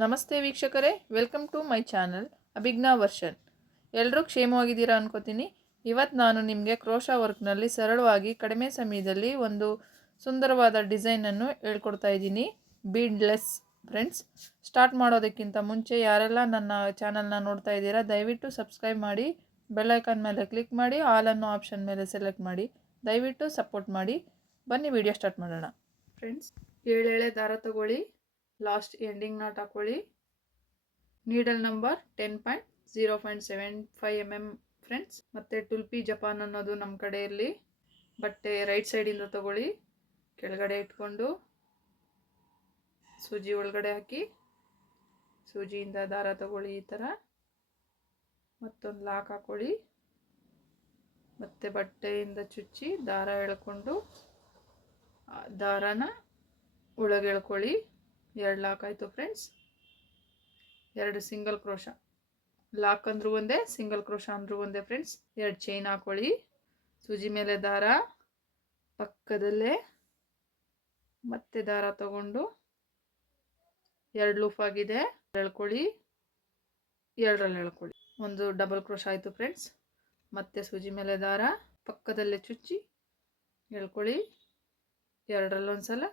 ನಮಸ್ತೆ ವೀಕ್ಷಕರೇ welcome to my channel Abhijna version. ಎಲ್ಲರೂ ಕ್ಷೇಮವಾಗಿದ್ದೀರಾ ಅನ್ಕೋತೀನಿ. ಇವತ್ತು ನಾನು ನಿಮಗೆ ಕ್ರೋಶಾ ವರ್ಕ್ನಲ್ಲಿ ಸರಳವಾಗಿ ಕಡಿಮೆ ಸಮಯದಲ್ಲಿ ಒಂದು ಸುಂದರವಾದ ಡಿಸೈನನ್ನು ಹೇಳ್ಕೊಡ್ತಾ ಇದ್ದೀನಿ. ಬೀಡ್ಲೆಸ್ ಫ್ರೆಂಡ್ಸ್ ಸ್ಟಾರ್ಟ್ ಮಾಡೋದಕ್ಕಿಂತ ಮುಂಚೆ ಯಾರೆಲ್ಲ ನನ್ನ ಚಾನಲ್ನ ನೋಡ್ತಾ ಇದ್ದೀರಾ, ದಯವಿಟ್ಟು ಸಬ್ಸ್ಕ್ರೈಬ್ ಮಾಡಿ ಬೆಲ್ಲೈಕಾನ್ ಮೇಲೆ ಕ್ಲಿಕ್ ಮಾಡಿ ಆಲ್ ಅನ್ನೋ ಆಪ್ಷನ್ ಮೇಲೆ ಸೆಲೆಕ್ಟ್ ಮಾಡಿ, ದಯವಿಟ್ಟು ಸಪೋರ್ಟ್ ಮಾಡಿ. ಬನ್ನಿ ವಿಡಿಯೋ ಸ್ಟಾರ್ಟ್ ಮಾಡೋಣ. ಫ್ರೆಂಡ್ಸ್ ಏಳೆಳೆ ದಾರ ತಗೊಳ್ಳಿ. ಲಾಸ್ಟ್ ಎಂಡಿಂಗ್ ನಾಟ್ ಹಾಕೊಳ್ಳಿ needle number ten point zero point seven five M M friends ಮತ್ತು ಟುಲ್ಪಿ ಜಪಾನ್ ಅನ್ನೋದು ನಮ್ಮ ಕಡೆಯಲ್ಲಿ ಬಟ್ಟೆ ರೈಟ್ ಸೈಡಿಂದ ತಗೊಳ್ಳಿ. ಕೆಳಗಡೆ ಇಟ್ಕೊಂಡು ಸೂಜಿ ಒಳಗಡೆ ಹಾಕಿ. ಸೂಜಿಯಿಂದ ದಾರ ತಗೊಳ್ಳಿ ಈ ಥರ ಮತ್ತೊಂದು ಲಾಕ್ ಹಾಕೊಳ್ಳಿ. ಮತ್ತು ಬಟ್ಟೆಯಿಂದ ಚುಚ್ಚಿ ದಾರ ಎಳ್ಕೊಂಡು ದಾರನ ಒಳಗೆ ಎಳ್ಕೊಳ್ಳಿ. ಎರಡು ಲಾಕ್ ಆಯಿತು ಫ್ರೆಂಡ್ಸ್ ಎರಡು ಸಿಂಗಲ್ ಕ್ರೋಶ ಲಾಕ್ ಅಂದರೂ ಒಂದೇ ಸಿಂಗಲ್ ಕ್ರೋಶ ಅಂದರೂ ಒಂದೇ ಫ್ರೆಂಡ್ಸ್ ಎರಡು ಚೈನ್ ಹಾಕೊಳ್ಳಿ. ಸೂಜಿ ಮೇಲೆ ದಾರ. ಪಕ್ಕದಲ್ಲೇ ಮತ್ತೆ ದಾರ ತಗೊಂಡು ಎರಡು ಲೂಫ್ ಆಗಿದೆ. ಎಳ್ಕೊಳ್ಳಿ. ಎರಡರಲ್ಲಿ ಎಳ್ಕೊಳ್ಳಿ. ಒಂದು ಡಬಲ್ ಕ್ರೋಶ ಆಯಿತು ಫ್ರೆಂಡ್ಸ್ ಮತ್ತೆ ಸೂಜಿ ಮೇಲೆ ದಾರ. ಪಕ್ಕದಲ್ಲೇ ಚುಚ್ಚಿ ಎಳ್ಕೊಳ್ಳಿ. ಎರಡರಲ್ಲೊಂದು ಸಲ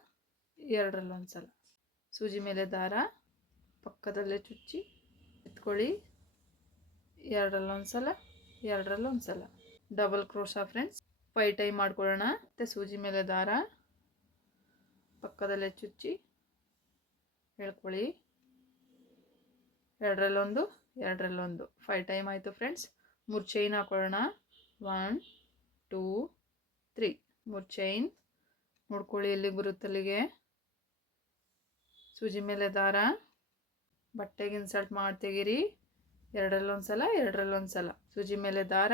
ಎರಡರಲ್ಲೊಂದು ಸಲ ಸೂಜಿ ಮೇಲೆ ದಾರ, ಪಕ್ಕದಲ್ಲೇ ಚುಚ್ಚಿ ಎತ್ಕೊಳ್ಳಿ. ಎರಡರಲ್ಲೊಂದು ಸಲ ಎರಡರಲ್ಲೊಂದು ಸಲ double crochet friends five time ಮಾಡ್ಕೊಳ್ಳೋಣ. ಮತ್ತು ಸೂಜಿ ಮೇಲೆ ದಾರ, ಪಕ್ಕದಲ್ಲೇ ಚುಚ್ಚಿ ಹೇಳ್ಕೊಳ್ಳಿ ಎರಡರಲ್ಲೊಂದು ಎರಡರಲ್ಲೊಂದು ಫೈ ಟೈಮ್ ಆಯಿತು ಫ್ರೆಂಡ್ಸ್ ಮೂರು ಚೈನ್ ಹಾಕೊಳ್ಳೋಣ. ಒನ್ ಟೂ ತ್ರೀ ಮೂರು ಚೈನ್ ನೋಡ್ಕೊಳ್ಳಿ ಎಲ್ಲಿಗೆ ಬರುತ್ತೆ ಅಲ್ಲಿಗೆ. ಸೂಜಿ ಮೇಲೆ ದಾರ. ಬಟ್ಟೆಗೆ ಇನ್ಸಲ್ಟ್ ಮಾಡಿ ತೆಗೀರಿ ಎರಡರಲ್ಲೊಂದು ಸಲ ಎರಡರಲ್ಲೊಂದು ಸಲ ಸೂಜಿ ಮೇಲೆ ದಾರ.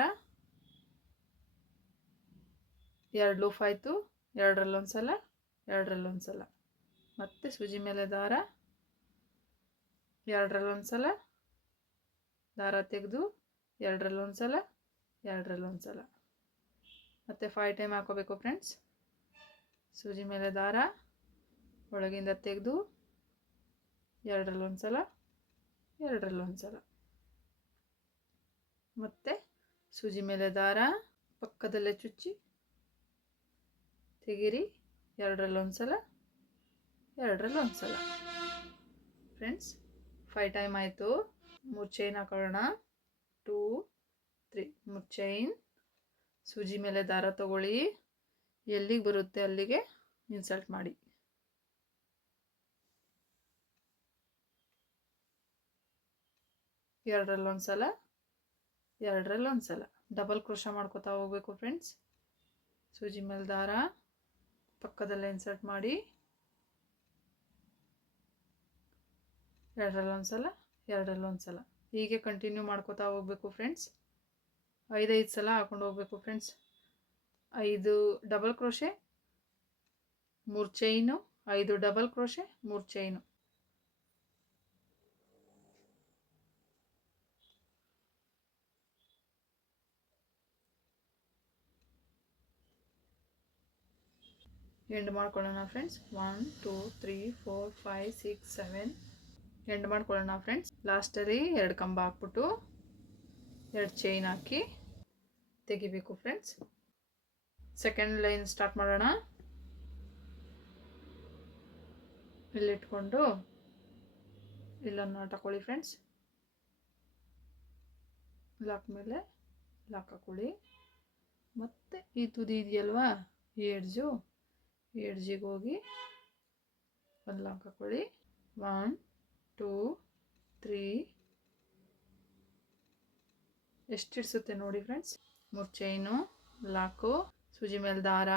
ಎರಡು ಲೂಫ್ ಆಯಿತು. ಎರಡರಲ್ಲೊಂದು ಸಲ ಎರಡರಲ್ಲೊಂದು ಸಲ ಮತ್ತು ಸೂಜಿ ಮೇಲೆ ದಾರ. ಎರಡರಲ್ಲೊಂದು ಸಲ ದಾರ ತೆಗೆದು ಎರಡರಲ್ಲೊಂದು ಸಲ ಎರಡರಲ್ಲೊಂದು ಸಲ ಮತ್ತು ಫೈವ್ ಟೈಮ್ ಹಾಕೋಬೇಕು ಫ್ರೆಂಡ್ಸ್ ಸೂಜಿ ಮೇಲೆ ದಾರ. ಒಳಗಿಂದ ತೆಗೆದು ಎರಡರಲ್ಲೊಂದು ಸಲ ಎರಡರಲ್ಲೊಂದು ಸಲ. ಮತ್ತು ಸೂಜಿ ಮೇಲೆ ದಾರ, ಪಕ್ಕದಲ್ಲೇ ಚುಚ್ಚಿ, ತೆಗಿರಿ ಎರಡರಲ್ಲೊಂದು ಸಲ ಎರಡರಲ್ಲೊಂದು ಸಲ. ಫ್ರೆಂಡ್ಸ್ ಫೈವ್ ಟೈಮ್ ಆಯಿತು. ಮೂರು ಚೈನ್ ಹಾಕೊಳ್ಳೋಣ. ಟೂ ತ್ರೀ ಮೂರು ಚೈನ್ ಸೂಜಿ ಮೇಲೆ ದಾರ ತಗೊಳ್ಳಿ. ಎಲ್ಲಿಗೆ ಬರುತ್ತೆ ಅಲ್ಲಿಗೆ ಇನ್ಸಲ್ಟ್ ಮಾಡಿ. ಎರಡರಲ್ಲೊಂದು ಸಲ ಎರಡರಲ್ಲೊಂದು ಸಲ. ಡಬಲ್ ಕ್ರೋಶ ಮಾಡ್ಕೋತಾ ಹೋಗ್ಬೇಕು ಫ್ರೆಂಡ್ಸ್ ಸೂಜಿ ಮೇಲೆ ದಾರ, ಪಕ್ಕದಲ್ಲೇ ಇನ್ಸರ್ಟ್ ಮಾಡಿ. ಎರಡರಲ್ಲೊಂದು ಸಲ ಎರಡರಲ್ಲೊಂದು ಸಲ. ಹೀಗೆ ಕಂಟಿನ್ಯೂ ಮಾಡ್ಕೋತಾ ಹೋಗ್ಬೇಕು ಫ್ರೆಂಡ್ಸ್ ಐದೈದು ಸಲ ಹಾಕೊಂಡು ಹೋಗ್ಬೇಕು ಫ್ರೆಂಡ್ಸ್ ಐದು ಡಬಲ್ ಕ್ರೋಶೆ ಮೂರು ಚೈನು ಐದು ಡಬಲ್ ಕ್ರೋಶೆ ಮೂರು ಚೈನು ಎಂಡ್ ಮಾಡ್ಕೊಳ್ಳೋಣ friends one two three four five six seven end ಮಾಡ್ಕೊಳ್ಳೋಣ ಫ್ರೆಂಡ್ಸ್ ಲಾಸ್ಟಲ್ಲಿ ಎರಡು ಕಂಬ ಹಾಕ್ಬಿಟ್ಟು ಎರಡು ಚೈನ್ ಹಾಕಿ ತೆಗಿಬೇಕು ಫ್ರೆಂಡ್ಸ್ ಸೆಕೆಂಡ್ ಲೈನ್ ಸ್ಟಾರ್ಟ್ ಮಾಡೋಣ. ಇಲ್ಲಿಟ್ಕೊಂಡು ಇಲ್ಲೊಂದು ತಗೊಳ್ಳಿ ಫ್ರೆಂಡ್ಸ್ ಲಾಕ್ ಮೇಲೆ ಲಾಕ್ ಹಾಕೊಳ್ಳಿ. ಮತ್ತು ಈ ತುದಿ ಇದೆಯಲ್ವಾ? ಈ ಎಡ್ಜು. ಎಡ್ಜಿಗೆ ಹೋಗಿ ಒಂದು ಲಾಕ್ ಹಾಕೊಳ್ಳಿ ಒನ್, ಟೂ, ತ್ರೀ. ಎಷ್ಟು ಇಡ್ಸುತ್ತೆ ನೋಡಿ ಫ್ರೆಂಡ್ಸ್. ಮೂರು ಚೈನು ಲಾಕು ಸೂಜಿ ಮೇಲೆ ದಾರ.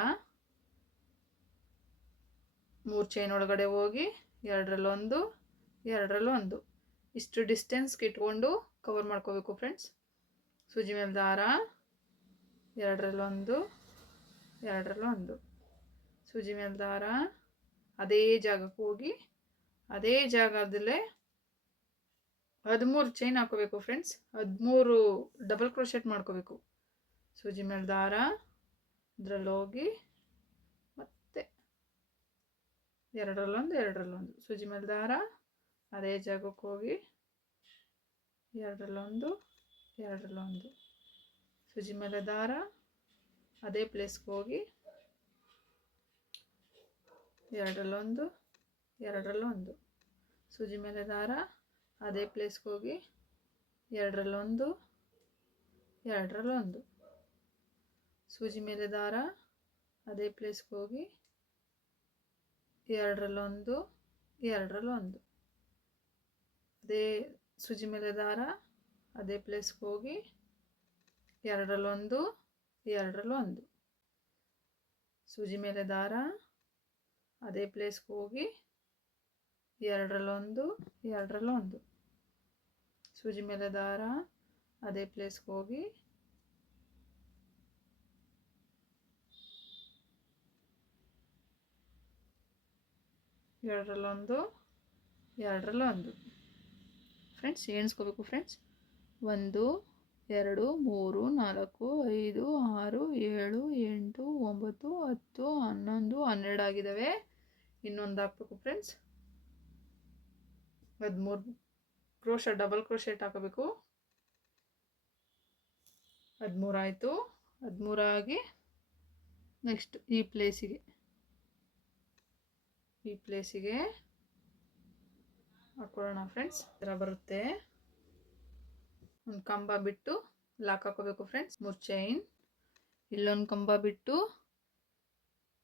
ಮೂರು ಚೈನ್ ಒಳಗಡೆ ಹೋಗಿ ಎರಡರಲ್ಲೊಂದು ಎರಡರಲ್ಲೊಂದು. ಇಷ್ಟು ಡಿಸ್ಟೆನ್ಸ್ಗೆ ಇಟ್ಕೊಂಡು ಕವರ್ ಮಾಡ್ಕೋಬೇಕು ಫ್ರೆಂಡ್ಸ್. ಸೂಜಿ ಮೇಲೆ ದಾರ, ಎರಡರಲ್ಲೊಂದು ಎರಡರಲ್ಲೊಂದು. ಸೂಜಿ ಮೇಲೆ ದಾರ ಅದೇ ಜಾಗಕ್ಕೆ ಹೋಗಿ, ಅದೇ ಜಾಗದಲ್ಲೇ ಹದಿಮೂರು ಚೈನ್ ಹಾಕೋಬೇಕು ಫ್ರೆಂಡ್ಸ್ ಹದಿಮೂರು ಡಬಲ್ ಕ್ರೋಶೆಟ್ ಮಾಡ್ಕೋಬೇಕು. ಸೂಜಿ ಮೇಲೆ ದಾರ ಅದರಲ್ಲಿ ಹೋಗಿ ಮತ್ತೆ ಎರಡರಲ್ಲೊಂದು ಎರಡರಲ್ಲೊಂದು. ಸೂಜಿ ಮೇಲೆ ದಾರ ಅದೇ ಜಾಗಕ್ಕೆ ಹೋಗಿ ಎರಡರಲ್ಲೊಂದು ಎರಡರಲ್ಲೊಂದು. ಸೂಜಿ ಮೇಲೆ ದಾರ ಅದೇ ಪ್ಲೇಸ್ಗೆ ಹೋಗಿ ಎರಡರಲ್ಲೊಂದು ಎರಡರಲ್ಲೊಂದು ಸೂಜಿ ಮೇಲೆ ದಾರ, ಅದೇ ಪ್ಲೇಸ್ಗೆ ಹೋಗಿ ಎರಡರಲ್ಲೊಂದು ಎರಡರಲ್ಲೊಂದು. ಸೂಜಿ ಮೇಲೆ ದಾರ, ಅದೇ ಪ್ಲೇಸ್ಗೆ ಹೋಗಿ ಎರಡರಲ್ಲೊಂದು ಎರಡರಲ್ಲೊಂದು. ಅದೇ ಸೂಜಿ ಮೇಲೆ ದಾರ, ಅದೇ ಪ್ಲೇಸ್ಗೆ ಹೋಗಿ ಎರಡರಲ್ಲೊಂದು ಎರಡರಲ್ಲೊಂದು. ಸೂಜಿ ಮೇಲೆ ದಾರ ಅದೇ ಪ್ಲೇಸ್ಗೆ ಹೋಗಿ ಎರಡರಲ್ಲೊಂದು ಎರಡರಲ್ಲೊಂದು. ಸೂಜಿ ಮೇಲೆ ದಾರ ಅದೇ ಪ್ಲೇಸ್ಗೆ ಹೋಗಿ ಎರಡರಲ್ಲೊಂದು ಎರಡರಲ್ಲೊಂದು. ಫ್ರೆಂಡ್ಸ್ ಎಣಿಸ್ಕೋಬೇಕು ಫ್ರೆಂಡ್ಸ್ ಒಂದು ಎರಡು, ಮೂರು, ನಾಲ್ಕು, ಐದು, ಆರು, ಏಳು, ಎಂಟು, ಒಂಬತ್ತು, ಹತ್ತು, ಹನ್ನೊಂದು, ಹನ್ನೆರಡು ಆಗಿದ್ದಾವೆ ಇನ್ನೊಂದು ಹಾಕ್ಬೇಕು ಫ್ರೆಂಡ್ಸ್ ಹದಿಮೂರು ಕ್ರೋಶ ಡಬಲ್ ಕ್ರೋಶೆಟ್ ಹಾಕಬೇಕು. ಹದಿಮೂರು ಆಯಿತು. ಹದಿಮೂರಾಗಿ ನೆಕ್ಸ್ಟ್ ಈ ಪ್ಲೇಸಿಗೆ ಈ ಪ್ಲೇಸಿಗೆ ಹಾಕೊಳ್ಳೋಣ ಫ್ರೆಂಡ್ಸ್ ಥರ ಬರುತ್ತೆ. ಒಂದು ಕಂಬ ಬಿಟ್ಟು ಲಾಕ್ ಹಾಕೋಬೇಕು ಫ್ರೆಂಡ್ಸ್ ಮೂರು ಚೈನ್ ಇಲ್ಲೊಂದು ಕಂಬ ಬಿಟ್ಟು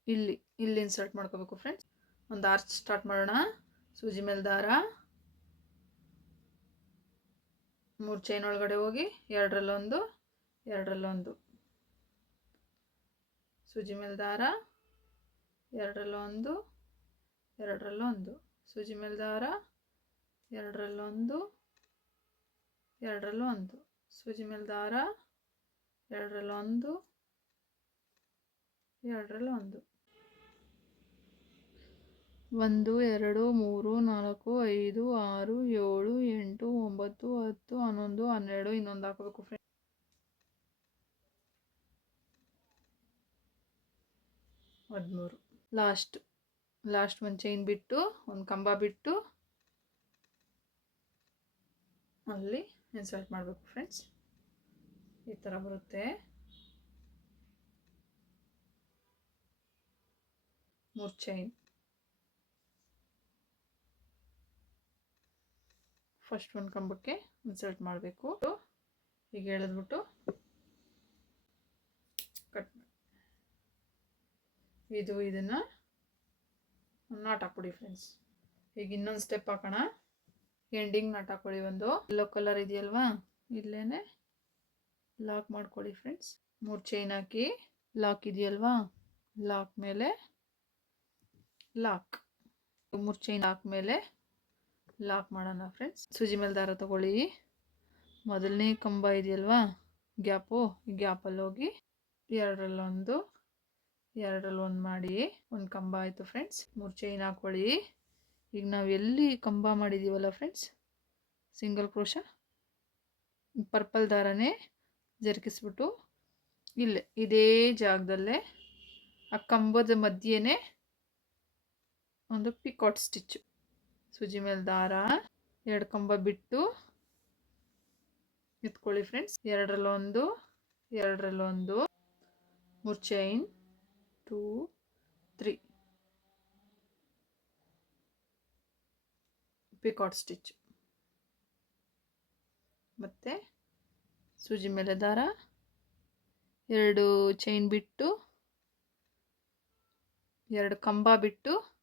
ಇಲ್ಲಿ ಇಲ್ಲಿ ಇನ್ಸರ್ಟ್ ಮಾಡ್ಕೋಬೇಕು ಫ್ರೆಂಡ್ಸ್ ಒಂದು ಆರ್ಚ್ ಸ್ಟಾರ್ಟ್ ಮಾಡೋಣ. ಸೂಜಿ ಮೇಲೆ ದಾರ ಮೂರು ಚೈನ್ ಒಳಗಡೆ ಹೋಗಿ ಎರಡರಲ್ಲೊಂದು ಎರಡರಲ್ಲೊಂದು. ಸೂಜಿ ಮೇಲೆ ದಾರ ಎರಡರಲ್ಲೊಂದು ಎರಡರಲ್ಲೊಂದು. ಸೂಜಿ ಮೇಲೆ ದಾರ ಎರಡರಲ್ಲೊಂದು ಎರಡರಲ್ಲೊಂದು ಸೂಜಿ ಮೇಲೆ ದಾರ ಎರಡರಲ್ಲೊಂದು ಎರಡರಲ್ಲೊಂದು ಒಂದು. ಎರಡು, ಮೂರು, ನಾಲ್ಕು, ಐದು, ಆರು, ಏಳು, ಎಂಟು, ಒಂಬತ್ತು, ಹತ್ತು, ಹನ್ನೊಂದು, ಹನ್ನೆರಡು, ಇನ್ನೊಂದು ಹಾಕಬೇಕು ಫ್ರೆಂಡ್ ಹದಿಮೂರು. ಲಾಸ್ಟ್ ಲಾಸ್ಟ್ ಒಂದು ಚೈನ್ ಬಿಟ್ಟು, ಒಂದು ಕಂಬ ಬಿಟ್ಟು, ಅಲ್ಲಿ ಇನ್ಸರ್ಟ್ ಮಾಡಬೇಕು ಫ್ರೆಂಡ್ಸ್ ಈ ಥರ ಬರುತ್ತೆ. ಮೂರು ಚೈನ್ ಫಸ್ಟ್ ಒಂದು ಕಂಬಕ್ಕೆ ಇನ್ಸರ್ಟ್ ಮಾಡಬೇಕು. ಈಗ ಎಳೆದ್ಬಿಟ್ಟು ಕಟ್ ಇದು ಇದನ್ನು ನಾಟ್ ಹಾಕ್ಬಿಡಿ ಫ್ರೆಂಡ್ಸ್ ಈಗ ಇನ್ನೊಂದು ಸ್ಟೆಪ್ ಹಾಕೋಣ. ಎಂಡಿಂಗ್ ನಾಟ್ ಹಾಕೊಳ್ಳಿ ಒಂದು. ಯೆಲ್ಲೋ ಕಲರ್ ಇದೆಯಲ್ವಾ? ಇಲ್ಲೇನೆ? ಲಾಕ್ ಮಾಡ್ಕೊಳ್ಳಿ ಫ್ರೆಂಡ್ಸ್ ಮೂರು ಚೈನ್ ಹಾಕಿ. ಲಾಕ್ ಇದೆಯಲ್ವಾ? ಲಾಕ್ ಮೇಲೆ. ಲಾಕ್ ಮೂರು ಚೈನ್ ಹಾಕ್ಮೇಲೆ ಲಾಕ್ ಮಾಡೋಣ ಫ್ರೆಂಡ್ಸ್ ಸೂಜಿ ಮೇಲೆ ದಾರ ತಗೊಳ್ಳಿ. ಮೊದಲನೇ ಕಂಬ ಇದೆಯಲ್ವಾ? ಗ್ಯಾಪು ಈ ಗ್ಯಾಪಲ್ಲಿ ಹೋಗಿ. ಎರಡರಲ್ಲೊಂದು ಎರಡರಲ್ಲಿ ಒಂದು ಮಾಡಿ. ಒಂದು ಕಂಬ ಆಯಿತು ಫ್ರೆಂಡ್ಸ್ ಮೂರು ಚೈನ್ ಹಾಕ್ಕೊಳ್ಳಿ ಈಗ ನಾವು ಎಲ್ಲಿ ಕಂಬ ಮಾಡಿದ್ದೀವಲ್ಲ ಫ್ರೆಂಡ್ಸ್ ಸಿಂಗಲ್ ಕ್ರೋಶ ಪರ್ಪಲ್ ದಾರನೇ ಜರುಗಿಸ್ಬಿಟ್ಟು ಇಲ್ಲೇ, ಇದೇ ಜಾಗದಲ್ಲೇ, ಆ ಕಂಬದ ಮಧ್ಯೆನೇ ಒಂದು ಪಿಕಾಟ್ ಸ್ಟಿಚ್ಚು ಸೂಜಿ ಮೇಲೆ ದಾರ, ಎರಡು ಕಂಬ ಬಿಟ್ಟು ಎತ್ಕೊಳ್ಳಿ ಫ್ರೆಂಡ್ಸ್ ಎರಡರಲ್ಲೊಂದು ಎರಡರಲ್ಲೊಂದು. ಮೂರು chain two three picot stitch. ಮತ್ತು ಸೂಜಿ ಮೇಲೆ ದಾರ. ಎರಡು ಚೈನ್ ಬಿಟ್ಟು, ಎರಡು ಕಂಬ ಬಿಟ್ಟು,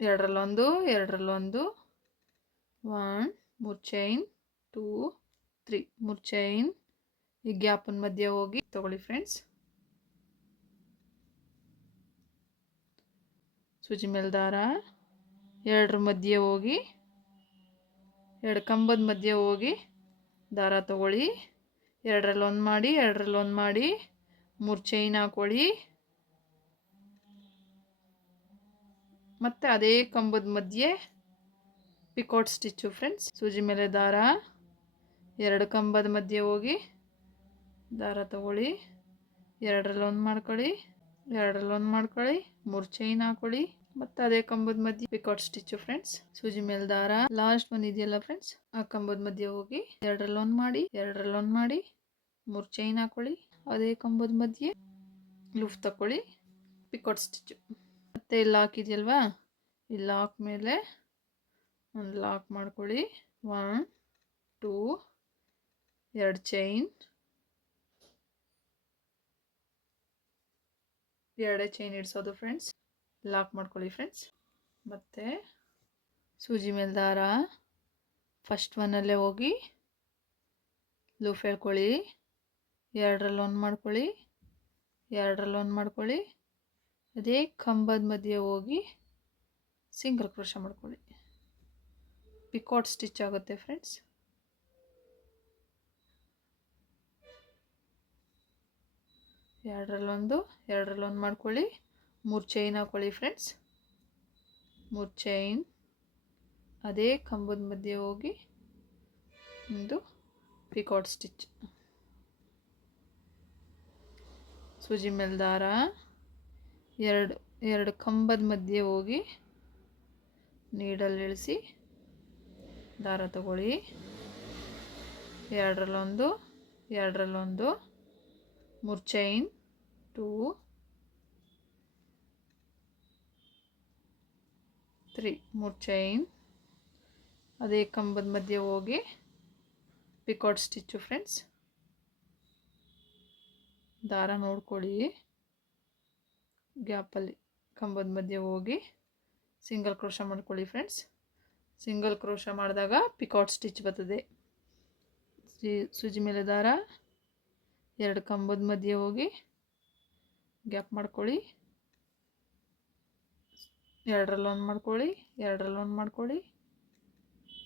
ಎರಡರಲ್ಲೊಂದು ಎರಡರಲ್ಲೊಂದು. ಒನ್ ಮೂರು ಚೈನ್ ಟೂ ತ್ರೀ ಮೂರು ಚೈನ್. ಈ ಗ್ಯಾಪನ ಮಧ್ಯೆ ಹೋಗಿ ತಗೊಳ್ಳಿ ಫ್ರೆಂಡ್ಸ್. ಸೂಜಿ ಮೇಲೆ ದಾರ. ಎರಡರ ಮಧ್ಯೆ ಹೋಗಿ, ಎರಡು ಕಂಬದ ಮಧ್ಯೆ ಹೋಗಿ, ದಾರ ತಗೊಳ್ಳಿ, ಎರಡರಲ್ಲಿ ಒಂದು ಮಾಡಿ, ಎರಡರಲ್ಲಿ ಒಂದು ಮಾಡಿ, ಮೂರು ಚೈನ್ ಹಾಕೊಳ್ಳಿ. ಮತ್ತು ಅದೇ ಕಂಬದ ಮಧ್ಯೆ ಪಿಕೋಟ್ ಸ್ಟಿಚ್ಚು ಫ್ರೆಂಡ್ಸ್ ಸೂಜಿ ಮೇಲೆ ದಾರ. ಎರಡು ಕಂಬದ ಮಧ್ಯೆ ಹೋಗಿ, ದಾರ ತಗೊಳ್ಳಿ. ಎರಡರಲ್ಲಿ ಒಂದು ಮಾಡ್ಕೊಳ್ಳಿ, ಎರಡರಲ್ಲಿ ಒಂದು ಮಾಡ್ಕೊಳ್ಳಿ, ಮೂರು ಚೈನ್ ಹಾಕೊಳ್ಳಿ. ಮತ್ತು ಅದೇ ಕಂಬದ ಮಧ್ಯೆ ಪಿಕಾಟ್ ಸ್ಟಿಚ್ ಫ್ರೆಂಡ್ಸ್ ಸೂಜಿ ಮೇಲೆ ದಾರ ಲಾಸ್ಟ್ ಒಂದ್ ಇದೆಯಲ್ಲ ಫ್ರೆಂಡ್ಸ್ ಆ ಕಂಬದ ಮಧ್ಯೆ ಹೋಗಿ ಎರಡರಲ್ಲಿ ಒಂದು ಮಾಡಿ, ಎರಡರಲ್ಲಿ ಒಂದು ಮಾಡಿ, ಮೂರು ಚೈನ್ ಹಾಕೊಳ್ಳಿ, ಅದೇ ಕಂಬದ ಮಧ್ಯೆ ಲೂಫ್ ತಕೊಳ್ಳಿ ಪಿಕಾಟ್ ಸ್ಟಿಚ್ ಮತ್ತೆ ಇಲ್ಲಿ ಇದೆಯಲ್ವಾ? ಇಲ್ಲಿ ಲಾಕ್ ಮೇಲೆ ಒಂದು ಲಾಕ್ ಮಾಡ್ಕೊಳ್ಳಿ. ಒನ್ ಟೂ ಎರಡು ಚೈನ್ ಎರಡೇ ಚೈನ್ ಇಡ್ಸೋದು ಫ್ರೆಂಡ್ಸ್ ಲಾಕ್ ಮಾಡ್ಕೊಳ್ಳಿ ಫ್ರೆಂಡ್ಸ್ ಮತ್ತು ಸೂಜಿ ಮೇಲೆ ದಾರ ಫಸ್ಟ್ ಒನ್ನಲ್ಲೇ ಹೋಗಿ ಲೂಫ್ ಹೇಳ್ಕೊಳ್ಳಿ. ಎರಡರಲ್ಲಿ ಒಂದು ಮಾಡ್ಕೊಳ್ಳಿ. ಎರಡರಲ್ಲಿ ಒಂದು ಮಾಡ್ಕೊಳ್ಳಿ. ಅದೇ ಕಂಬದ ಮಧ್ಯೆ ಹೋಗಿ ಸಿಂಗಲ್ ಕ್ರೋಶ ಮಾಡ್ಕೊಳ್ಳಿ. ಪಿಕೋಟ್ ಸ್ಟಿಚ್ ಆಗುತ್ತೆ ಫ್ರೆಂಡ್ಸ್ ಎರಡರಲ್ಲೊಂದು ಎರಡರಲ್ಲೊಂದು ಮಾಡ್ಕೊಳ್ಳಿ. ಮೂರು ಚೈನ್ ಹಾಕೊಳ್ಳಿ ಫ್ರೆಂಡ್ಸ್ ಮೂರು ಚೈನ್ ಅದೇ ಕಂಬದ ಮಧ್ಯೆ ಹೋಗಿ ಒಂದು ಪಿಕಾಟ್ ಸ್ಟಿಚ್ ಸೂಜಿ ಮೇಲೆ ದಾರ ಎರಡು ಎರಡು ಕಂಬದ ಮಧ್ಯೆ ಹೋಗಿ ನೀಡಲ್ಲಿ ಇಳಿಸಿ ದಾರ ತಗೊಳ್ಳಿ. ಎರಡರಲ್ಲೊಂದು ಎರಡರಲ್ಲೊಂದು, ಮೂರು ಚೈನ್ ಟೂ ತ್ರೀ ಮೂರು ಚೈನ್ ಅದೇ ಕಂಬದ ಮಧ್ಯೆ ಹೋಗಿ ಪಿಕಾಟ್ ಸ್ಟಿಚ್ಚು ಫ್ರೆಂಡ್ಸ್ ದಾರ ನೋಡ್ಕೊಳ್ಳಿ. ಗ್ಯಾಪಲ್ಲಿ ಕಂಬದ ಮಧ್ಯೆ ಹೋಗಿ ಸಿಂಗಲ್ ಕ್ರೋಶ ಮಾಡ್ಕೊಳ್ಳಿ ಫ್ರೆಂಡ್ಸ್ ಸಿಂಗಲ್ ಕ್ರೋಶ ಮಾಡಿದಾಗ ಪಿಕಾಟ್ ಸ್ಟಿಚ್ ಬರ್ತದೆ. ಸುಜಿ ಮೇಲೆ ದಾರ. ಎರಡು ಕಂಬದ ಮಧ್ಯೆ ಹೋಗಿ ಗ್ಯಾಪ್ ಮಾಡ್ಕೊಳ್ಳಿ. ಎರಡರಲ್ಲೊಂದು ಮಾಡ್ಕೊಳ್ಳಿ, ಎರಡರಲ್ಲಿ ಒಂದು ಮಾಡ್ಕೊಳ್ಳಿ.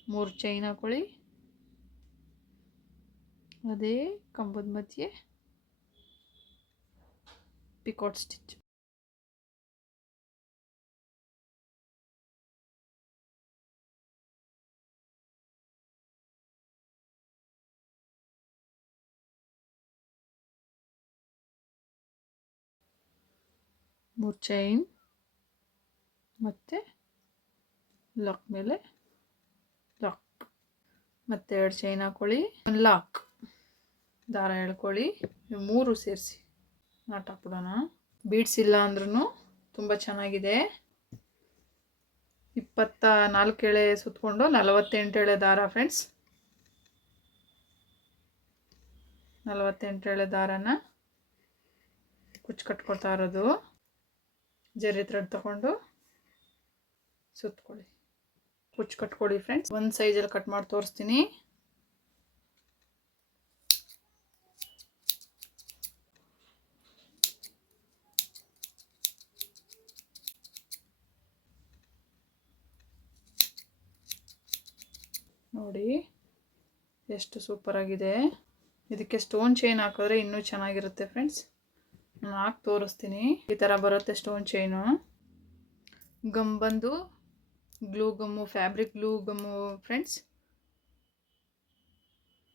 ಮೂರು ಚೈನ್ ಹಾಕೊಳ್ಳಿ. ಅದೇ ಕಂಬದ ಮಧ್ಯೆ ಪಿಕಾಟ್ ಸ್ಟಿಚ್ ಮೂರು ಚೈನ್ ಮತ್ತು ಲಾಕ್ ಮೇಲೆ ಲಾಕ್ ಮತ್ತೆ ಎರಡು ಚೈನ್ ಹಾಕೊಳ್ಳಿ. ಲಾಕ್ ದಾರ ಎಳ್ಕೊಳ್ಳಿ. ಮೂರು ಸೇರಿಸಿ. ನಾಟ್ ಹಾಕ್ಬಿಡೋಣ. ಬೀಡ್ಸ್ ಇಲ್ಲ ಅಂದ್ರೂ ತುಂಬ ಚೆನ್ನಾಗಿದೆ. ಇಪ್ಪತ್ತ ನಾಲ್ಕು ಎಳೆ ಸುತ್ತಕೊಂಡು ನಲವತ್ತೆಂಟು ಎಳೆ ದಾರ ಫ್ರೆಂಡ್ಸ್ ನಲವತ್ತೆಂಟು ಎಳೆ ದಾರನ ಕುಚ್ಚು ಕಟ್ಕೊಳ್ತಾ ಇರೋದು. ಜರಿ ಥ್ರೆಡ್ ತಗೊಂಡು. ಸುತ್ಕೊಳ್ಳಿ. ಕುಚ್ಚು ಕಟ್ಕೊಳ್ಳಿ ಫ್ರೆಂಡ್ಸ್ ಒಂದು ಸೈಜಲ್ಲಿ ಕಟ್ ಮಾಡಿ ತೋರಿಸ್ತೀನಿ. ನೋಡಿ, ಎಷ್ಟು ಸೂಪರಾಗಿದೆ ಇದಕ್ಕೆ ಸ್ಟೋನ್ ಚೈನ್ ಹಾಕಿದ್ರೆ ಇನ್ನೂ ಚೆನ್ನಾಗಿರುತ್ತೆ ಫ್ರೆಂಡ್ಸ್ ನಾನು ಹಾಕಿ ತೋರಿಸ್ತೀನಿ. ಈ ಥರ ಬರುತ್ತೆ ಸ್ಟೋನ್ ಚೈನು ಗಮ್ ಬಂದು glue gum fabric glue gum friends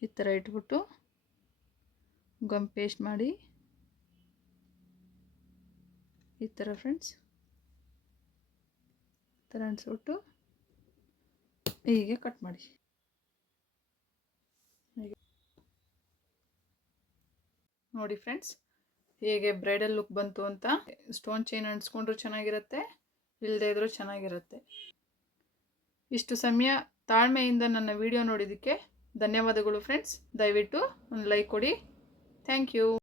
ಈ ಥರ ಇಟ್ಬಿಟ್ಟು ಗಮ್ ಪೇಸ್ಟ್ ಮಾಡಿ. ಈ ಥರ ಫ್ರೆಂಡ್ಸ್ ಈ ಥರ ಅನ್ಸ್ಬಿಟ್ಟು ಹೀಗೆ ಕಟ್ ಮಾಡಿ. ನೋಡಿ ಫ್ರೆಂಡ್ಸ್ ಹೇಗೆ ಬ್ರೈಡಲ್ ಲುಕ್ ಬಂತು ಅಂತ. ಸ್ಟೋನ್ ಚೈನ್ ಅಂಟಿಸ್ಕೊಂಡ್ರು ಚೆನ್ನಾಗಿರುತ್ತೆ ಇಲ್ಲದೇ ಇದ್ರೂ ಚೆನ್ನಾಗಿರುತ್ತೆ. ಇಷ್ಟು ಸಮಯ ತಾಳ್ಮೆಯಿಂದ ನನ್ನ ವಿಡಿಯೋ ನೋಡಿದ್ದಕ್ಕೆ ಧನ್ಯವಾದಗಳು ಫ್ರೆಂಡ್ಸ್. ದಯವಿಟ್ಟು ಒಂದು ಲೈಕ್ ಕೊಡಿ. Thank you.